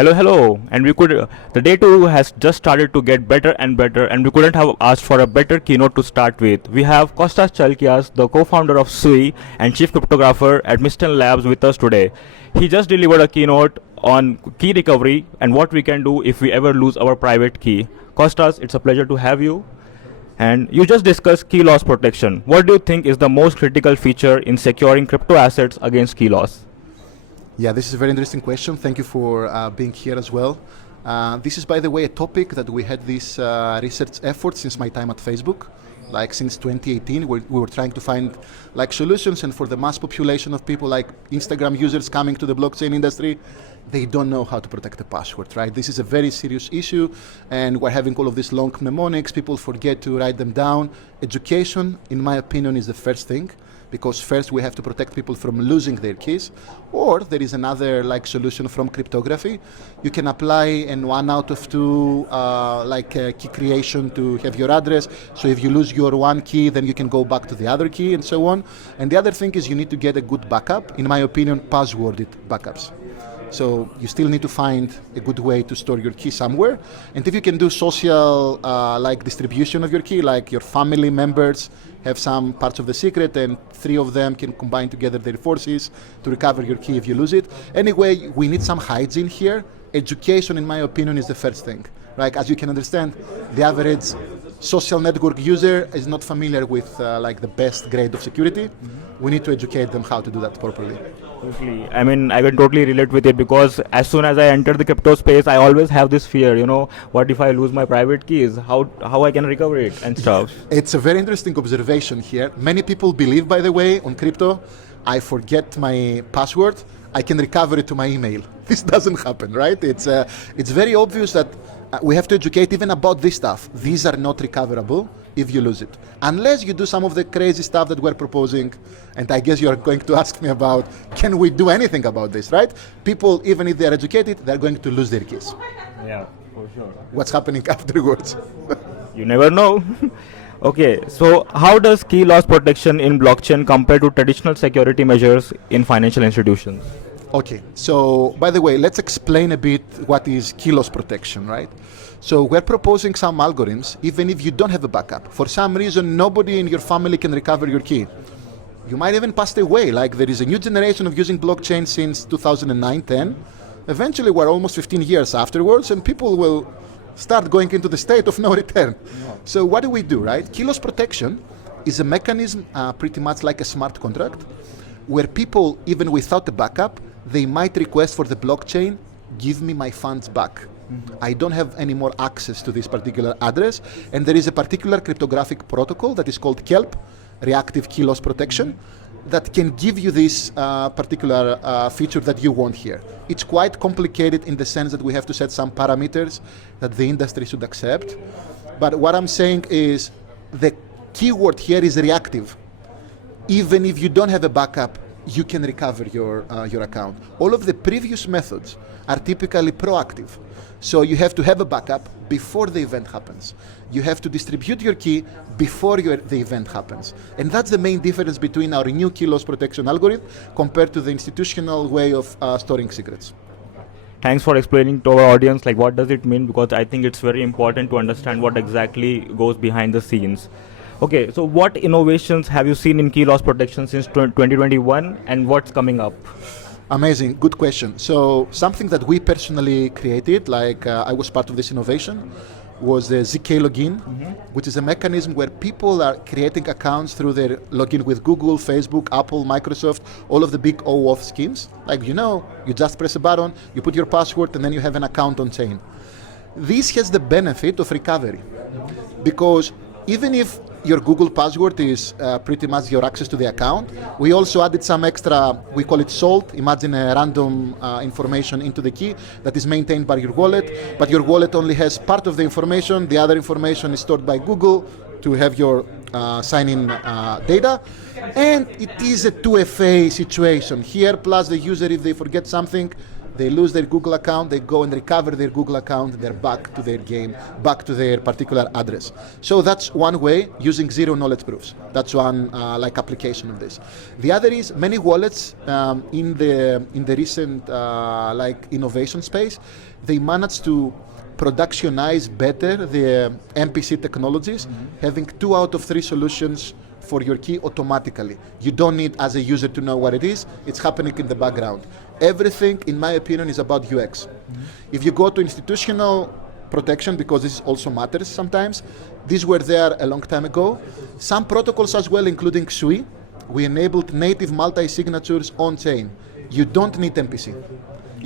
Hello, hello, and we could. The day two has just started to get better and better, and we couldn't have asked for a better keynote to start with. We have Kostas Chalkias, the co-founder of SUI and chief cryptographer at Mistel Labs, with us today. He just delivered a keynote on key recovery and what we can do if we ever lose our private key. Kostas, it's a pleasure to have you. And you just discussed key loss protection. What do you think is the most critical feature in securing crypto assets against key loss? Yeah, this is a very interesting question. Thank you for being here as well. This is, by the way, a topic that we had this research effort since my time at Facebook. Like since 2018, we were trying to find like solutions, and for the mass population of people like Instagram users coming to the blockchain industry, they don't know how to protect the password, right? This is a very serious issue, and we're having all of these long mnemonics. People forget to write them down. Education, in my opinion, is the first thing, because first we have to protect people from losing their keys. Or there is another like solution from cryptography. You can apply an 1 out of 2 key creation to have your address. So if you lose your one key, then you can go back to the other key and so on. And the other thing is you need to get a good backup. In my opinion, passworded backups. So you still need to find a good way to store your key somewhere. And if you can do social distribution of your key, like your family members have some parts of the secret and 3 of them can combine together their forces to recover your key if you lose it. Anyway, we need some hygiene here. Education, in my opinion, is the first thing. Like, as you can understand, the average social network user is not familiar with the best grade of security. Mm-hmm. We need to educate them how to do that properly. Totally. I mean, I can totally relate with it, because as soon as I enter the crypto space, I always have this fear, what if I lose my private keys? How I can recover it and stuff. It's a very interesting observation here. Many people believe, by the way, on crypto, I forget my password, I can recover it to my email. This doesn't happen, right? It's very obvious that we have to educate even about this stuff. These are not recoverable if you lose it. Unless you do some of the crazy stuff that we're proposing, and I guess you're going to ask me about, can we do anything about this, right? People, even if they're educated, they're going to lose their keys. Yeah, for sure. What's happening afterwards? You never know. Okay, so how does key loss protection in blockchain compare to traditional security measures in financial institutions? Okay, so by the way, let's explain a bit what is key loss protection, right? So we're proposing some algorithms, even if you don't have a backup. For some reason, nobody in your family can recover your key. You might even pass away, like there is a new generation of using blockchain since 2009-10. Eventually, we're almost 15 years afterwards, and people will start going into the state of no return. Yeah. So what do we do, right? Key loss protection is a mechanism pretty much like a smart contract, where people, even without a backup, they might request for the blockchain, give me my funds back. Mm-hmm. I don't have any more access to this particular address. And there is a particular cryptographic protocol that is called KELP, reactive key loss protection, that can give you this particular feature that you want here. It's quite complicated in the sense that we have to set some parameters that the industry should accept. But what I'm saying is the keyword here is reactive. Even if you don't have a backup, you can recover your account. All of the previous methods are typically proactive. So you have to have a backup before the event happens. You have to distribute your key before the event happens. And that's the main difference between our new key loss protection algorithm compared to the institutional way of storing secrets. Thanks for explaining to our audience, like what does it mean, because I think it's very important to understand what exactly goes behind the scenes. Okay, so what innovations have you seen in key loss protection since 2021, and what's coming up? Amazing, good question. So something that we personally created, I was part of this innovation, was the ZK login, which is a mechanism where people are creating accounts through their login with Google, Facebook, Apple, Microsoft, all of the big OAuth schemes. You just press a button, you put your password, and then you have an account on chain. This has the benefit of recovery, because even if your Google password is pretty much your access to the account, we also added some extra, we call it salt, imagine a random information into the key that is maintained by your wallet, but your wallet only has part of the information, the other information is stored by Google to have your sign-in data, and it is a 2FA situation. Here, plus the user, if they forget something, They lose their Google account, they go and recover their Google account, they're back to their game, back to their particular address. So that's one way, using zero knowledge proofs. That's one application of this. The other is many wallets in the recent innovation space, they managed to productionize better the MPC technologies, having 2 out of 3 solutions for your key automatically. You don't need, as a user, to know what it is. It's happening in the background. Everything, in my opinion, is about UX. If you go to institutional protection, because this also matters sometimes, these were there a long time ago. Some protocols as well, including SUI, we enabled native multi-signatures on-chain. You don't need MPC.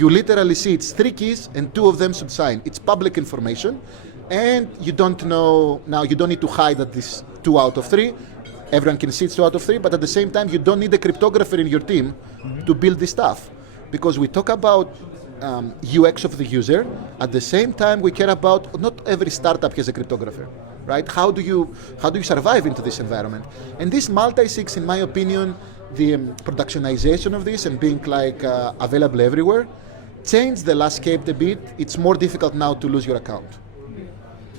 You literally see it's 3 keys and 2 of them should sign. It's public information, and you don't know, now you don't need to hide that this 2 out of 3. Everyone can see it's 2 out of 3, but at the same time, you don't need a cryptographer in your team to build this stuff. Because we talk about UX of the user, at the same time, we care about, not every startup has a cryptographer, right? How do you survive into this environment? And this multi-sigs, in my opinion, the productionization of this and being available everywhere, changed the landscape a bit. It's more difficult now to lose your account.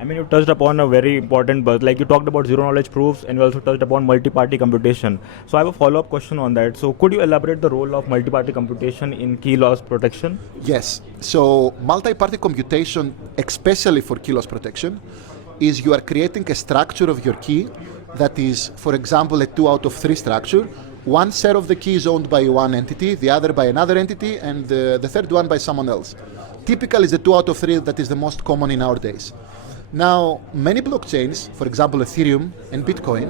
I mean, you touched upon a very important buzz, like you talked about zero knowledge proofs, and you also touched upon multi-party computation. So I have a follow-up question on that. So could you elaborate the role of multi-party computation in key loss protection? Yes. So multi-party computation, especially for key loss protection, is you are creating a structure of your key that is, for example, a 2 out of 3 structure. One set of the key is owned by one entity, the other by another entity, and the third one by someone else. Typically, it's the 2 out of 3 that is the most common in our days. Now, many blockchains, for example, Ethereum and Bitcoin,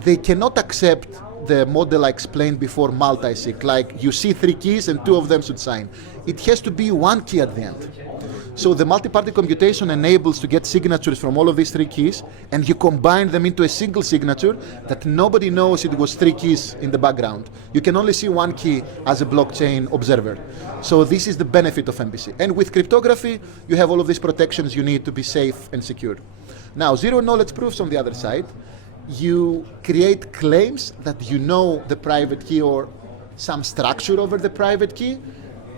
they cannot accept the model I explained before, multi-sig, like you see 3 keys and 2 of them should sign. It has to be 1 key at the end. So the multi-party computation enables to get signatures from all of these 3 keys, and you combine them into a single signature that nobody knows it was 3 keys in the background. You can only see 1 key as a blockchain observer. So this is the benefit of MPC. And with cryptography, you have all of these protections you need to be safe and secure. Now, zero knowledge proofs on the other side, you create claims that you know the private key or some structure over the private key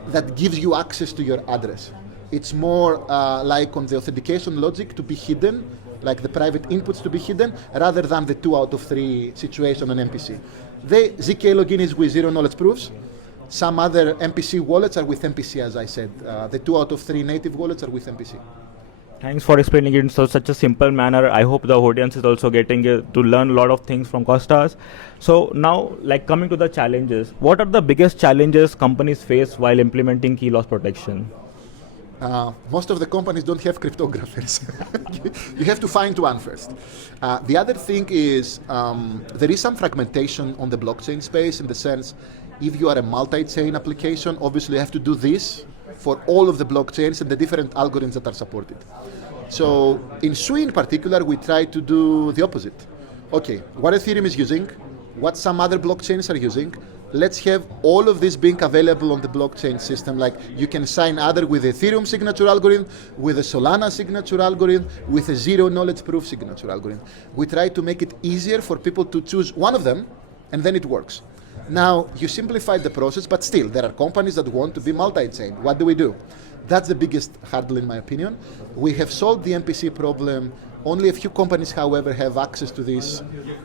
that gives you access to your address. It's more like on the authentication logic to be hidden, like the private inputs to be hidden, rather than the 2 out of 3 situation on MPC. The ZK login is with zero knowledge proofs. Some other MPC wallets are with MPC, as I said. The 2 out of 3 native wallets are with MPC. Thanks for explaining it in such a simple manner. I hope the audience is also getting to learn a lot of things from Kostas. So now, like coming to the challenges, what are the biggest challenges companies face while implementing key loss protection? Most of the companies don't have cryptographers. You have to find one first. The other thing is there is some fragmentation on the blockchain space, in the sense, if you are a multi-chain application, obviously you have to do this for all of the blockchains and the different algorithms that are supported. So in SUI in particular, we try to do the opposite. Okay, what Ethereum is using, what some other blockchains are using, let's have all of this being available on the blockchain system. Like you can sign either with Ethereum signature algorithm, with a Solana signature algorithm, with a zero knowledge proof signature algorithm. We try to make it easier for people to choose one of them, and then it works. Now, you simplify the process, but still, there are companies that want to be multi-chain. What do? That's the biggest hurdle, in my opinion. We have solved the MPC problem. Only a few companies, however, have access to this,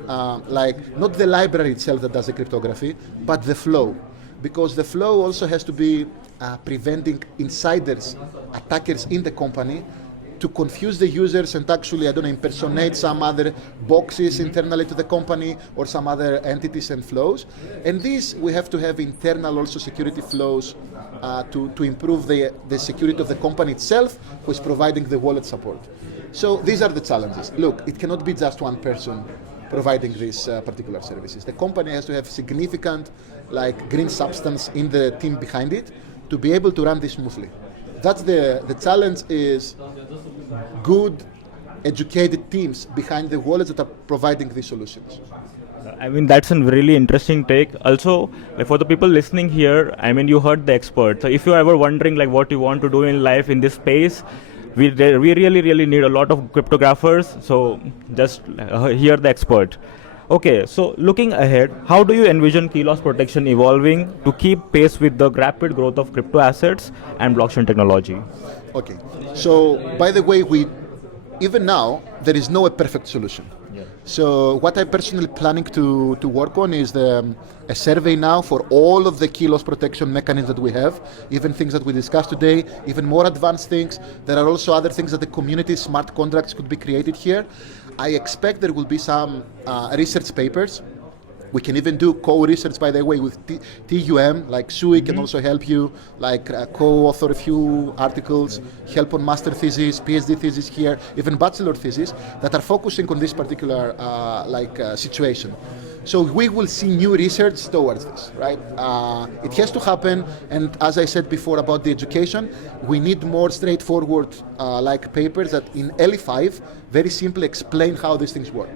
like not the library itself that does the cryptography, but the flow. Because the flow also has to be preventing insiders, attackers in the company, to confuse the users and actually, impersonate some other boxes internally to the company or some other entities and flows. And this, we have to have internal also security flows to improve the security of the company itself, who is providing the wallet support. So these are the challenges. Look, it cannot be just one person providing these particular services. The company has to have significant green substance in the team behind it to be able to run this smoothly. That's the challenge, is good, educated teams behind the wallets that are providing these solutions. I mean, that's a really interesting take. Also, for the people listening here, I mean, you heard the expert. So if you're ever wondering what you want to do in life in this space, we really need a lot of cryptographers. So just hear the expert. Okay, so looking ahead, how do you envision key loss protection evolving to keep pace with the rapid growth of crypto assets and blockchain technology? Okay. So, by the way, even now there is no a perfect solution. So what I'm personally planning to work on is a survey now for all of the key loss protection mechanisms that we have, even things that we discussed today, even more advanced things. There are also other things that the community smart contracts could be created here. I expect there will be some research papers. We can even do co-research, by the way, with TUM, like Sui can also help you, like co-author a few articles, help on master thesis, PhD thesis here, even bachelor thesis, that are focusing on this particular situation. So we will see new research towards this, right? It has to happen, and as I said before about the education, we need more straightforward papers that in LE5 very simply explain how these things work.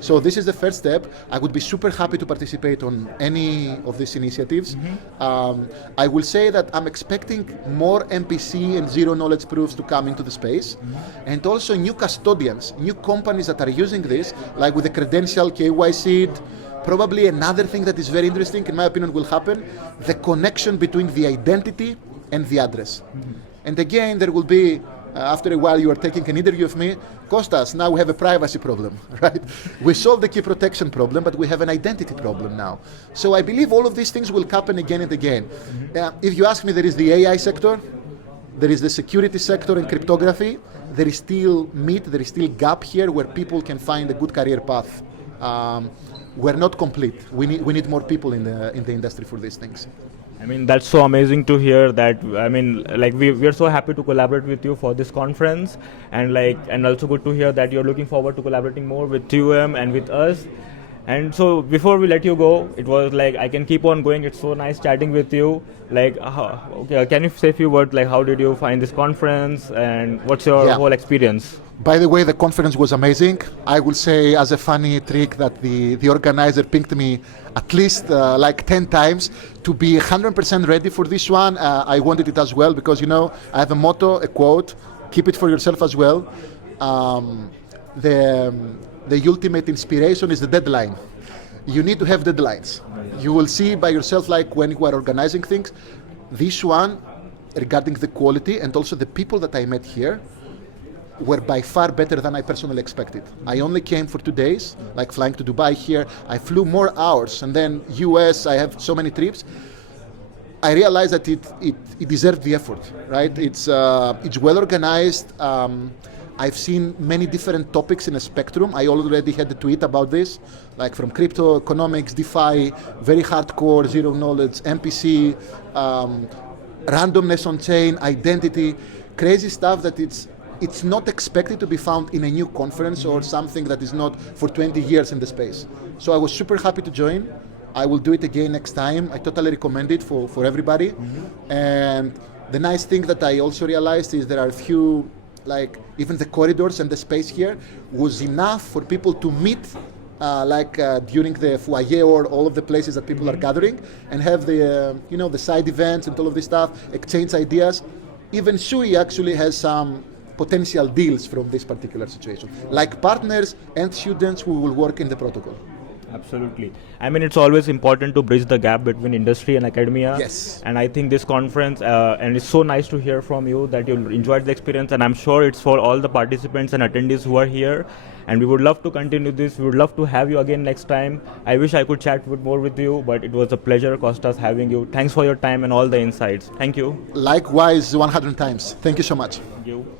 So this is the first step. I would be super happy to participate on any of these initiatives. I will say that I'm expecting more MPC and zero knowledge proofs to come into the space, and also new custodians, new companies that are using this, like with the credential KYC. Probably another thing that is very interesting, in my opinion, will happen, the connection between the identity and the address. And again, there will be, after a while you are taking an interview of me, Kostas, now we have a privacy problem, right? We solved the key protection problem, but we have an identity problem now. So I believe all of these things will happen again and again. If you ask me, there is the AI sector, there is the security sector and cryptography. There is still there is still gap here where people can find a good career path. We're not complete. We need more people in the industry for these things. I mean, that's so amazing to hear that. I mean, like we're so happy to collaborate with you for this conference, and also good to hear that you're looking forward to collaborating more with TUM and with us. And so before we let you go, it was like I can keep on going. It's so nice chatting with you. Like, okay, can you say a few words? Like, how did you find this conference, and what's your whole experience? By the way, the conference was amazing. I will say as a funny trick that the organizer pinged me at least 10 times to be 100% ready for this one. I wanted it as well because, I have a motto, a quote, keep it for yourself as well. The ultimate inspiration is the deadline. You need to have deadlines. You will see by yourself, like when you are organizing things, this one regarding the quality and also the people that I met here were by far better than I personally expected. I only came for 2 days, like flying to Dubai here. I flew more hours, and then US, I have so many trips. I realized that it deserved the effort, right? It's well organized. I've seen many different topics in a spectrum. I already had a tweet about this, like from crypto, economics, DeFi, very hardcore, zero knowledge, MPC, randomness on chain, identity, crazy stuff that it's not expected to be found in a new conference or something that is not for 20 years in the space. So I was super happy to join. I will do it again next time. I totally recommend it for everybody. And the nice thing that I also realized is there are a few, like even the corridors and the space here was enough for people to meet during the foyer or all of the places that people are gathering and have the side events and all of this stuff, exchange ideas. Even Sui actually has some potential deals from this particular situation, like partners and students who will work in the protocol. Absolutely. I mean, it's always important to bridge the gap between industry and academia. Yes. And I think this conference, and it's so nice to hear from you that you enjoyed the experience, and I'm sure it's for all the participants and attendees who are here. And we would love to continue this. We would love to have you again next time. I wish I could chat more with you, but it was a pleasure, Kostas, having you. Thanks for your time and all the insights. Thank you. Likewise, 100 times. Thank you so much. Thank you.